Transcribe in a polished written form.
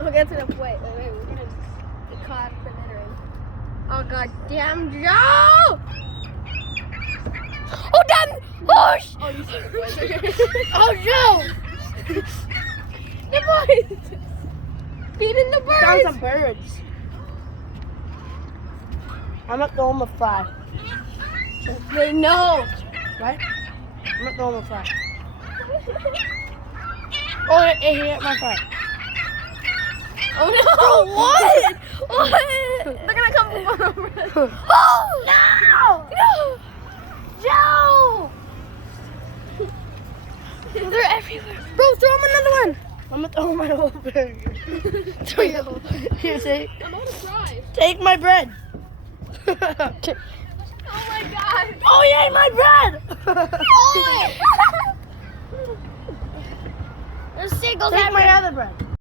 We'll get to the point. Wait, we're gonna get caught for littering. Oh god damn Joe! Oh damn! Oh oh Joe! The boys! Feeding the birds! Found some birds. I'm at the home of fry. They know! Right? I'm at the home of fry. Oh, it hit my fry. Oh no! What? What? They're gonna come over. Oh no! No! Joe! They're everywhere. Bro, throw them another one. I'm at the home of my whole burger. Here, take. I'm on a fry. Take my bread. Oh my god. Oh, he ate my bread. Oh! There's seagulls Take my everywhere. other bread.